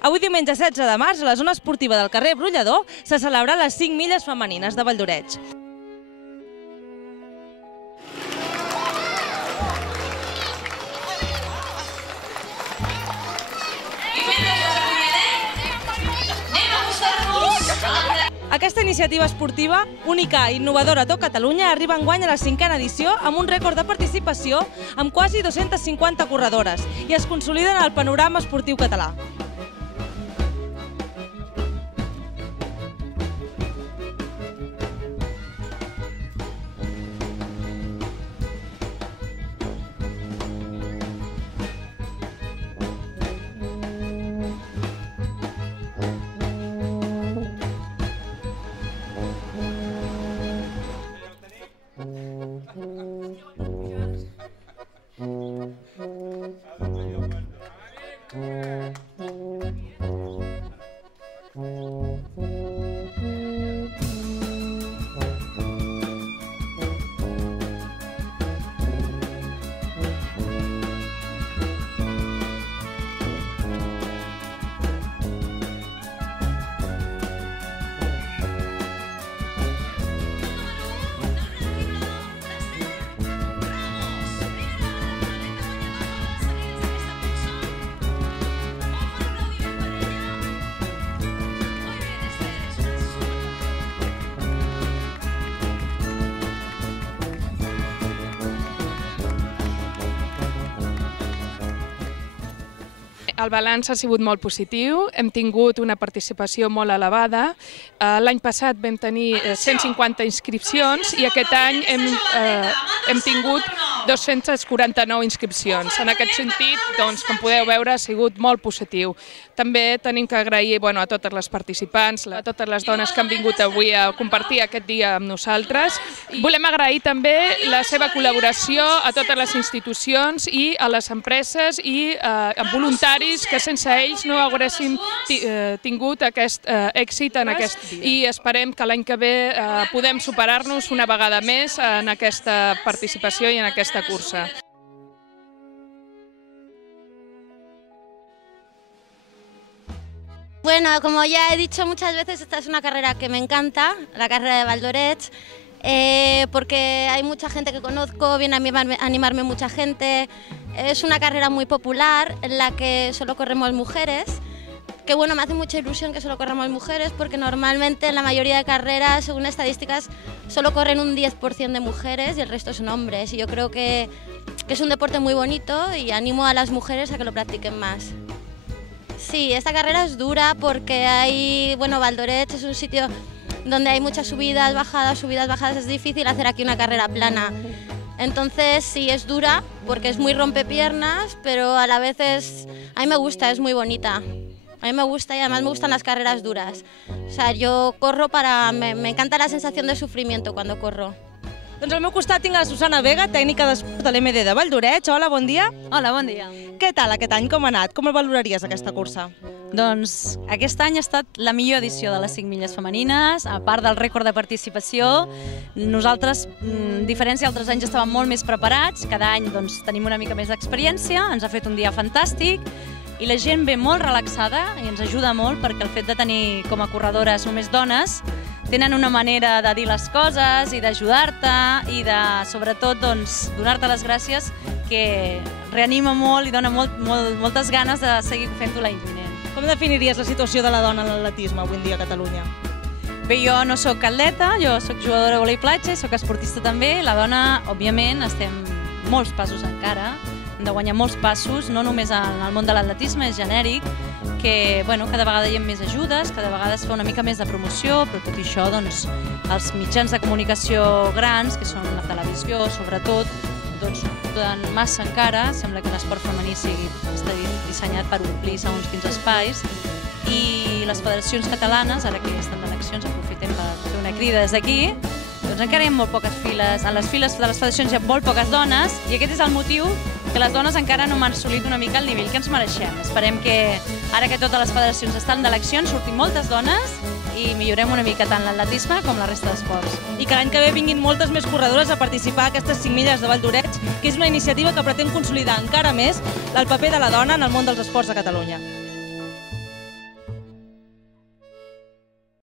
Avui diumenge 16 de març, a la zona esportiva del carrer Brollador, se celebra les 5 milles femenines de Valldoreix. Aquesta iniciativa esportiva, única i innovadora a tot Catalunya, arriba enguany a la 5a edició amb un rècord de participació amb quasi 250 corredores i es consolida en el panorama esportiu català. El balanç ha sigut molt positiu, hem tingut una participació molt elevada. L'any passat vam tenir 150 inscripcions i aquest any hem tingut 249 inscripcions. En aquest sentit, doncs, com podeu veure, ha sigut molt positiu. També tenim que agrair a totes les participants, a totes les dones que han vingut avui a compartir aquest dia amb nosaltres. Volem agrair també la seva col·laboració a totes les institucions i a les empreses i a voluntaris que sense ells no haguéssim tingut aquest èxit en aquest dia. I esperem que l'any que ve podem superar-nos una vegada més en aquesta participació i en aquesta cursa. Bueno, como ya he dicho muchas veces, esta es una carrera que me encanta, la carrera de Valldoreix, porque hay mucha gente que conozco, viene a animarme mucha gente. Es una carrera muy popular en la que solo corremos mujeres, que bueno, me hace mucha ilusión que solo corramos mujeres porque normalmente en la mayoría de carreras, según estadísticas, solo corren un 10% de mujeres y el resto son hombres. Y yo creo que es un deporte muy bonito y animo a las mujeres a que lo practiquen más. Sí, esta carrera es dura porque Valldoreix es un sitio donde hay muchas subidas, bajadas, es difícil hacer aquí una carrera plana. Entonces sí, es dura porque es muy rompepiernas, pero a la vez a mí me gusta, es muy bonita. A mí me gusta y además me gustan las carreras duras. O sea, yo corro me encanta la sensación de sufrimiento cuando corro. Doncs al meu costat tinc la Susana Vega, tècnica d'esport de l'MD de Valldoreix. Hola, bon dia. Hola, bon dia. Què tal aquest any? Com ha anat? Com el valoraries aquesta cursa? Doncs aquest any ha estat la millor edició de les 5 milles femenines, a part del rècord de participació. Nosaltres, a diferència d'altres anys, estàvem molt més preparats. Cada any tenim una mica més d'experiència, ens ha fet un dia fantàstic i la gent ve molt relaxada i ens ajuda molt perquè el fet de tenir com a corredores només dones tenen una manera de dir les coses i d'ajudar-te i de, sobretot, donar-te les gràcies que reanima molt i dona moltes ganes de seguir fent-ho l'any vinent. Com definiries la situació de la dona en l'atletisme avui en dia a Catalunya? Bé, jo no sóc atleta, jo sóc jugadora de vòlei platja i sóc esportista també. La dona, òbviament, estem molts passos encara, hem de guanyar molts passos, no només en el món de l'atletisme, és genèric, que cada vegada hi ha més ajudes, cada vegada es fa una mica més de promoció, però tot i això, els mitjans de comunicació grans, que són la televisió, sobretot, donen massa encara, sembla que l'esport femení està dissenyat per omplir segons quins espais, i les federacions catalanes, ara que estan d'eleccions, aprofitem per fer una crida des d'aquí, encara hi ha molt poques files, a les files de les federacions hi ha molt poques dones, i aquest és el motiu que les dones encara no han assolit una mica el nivell que ens mereixem. Esperem que, ara que totes les federacions estan d'eleccions, surtin moltes dones i millorem una mica tant l'atletisme com la resta d'esports. I que l'any que ve vinguin moltes més corredores a participar a aquestes 5 milles de Valldoreix, que és una iniciativa que pretén consolidar encara més el paper de la dona en el món dels esports a Catalunya.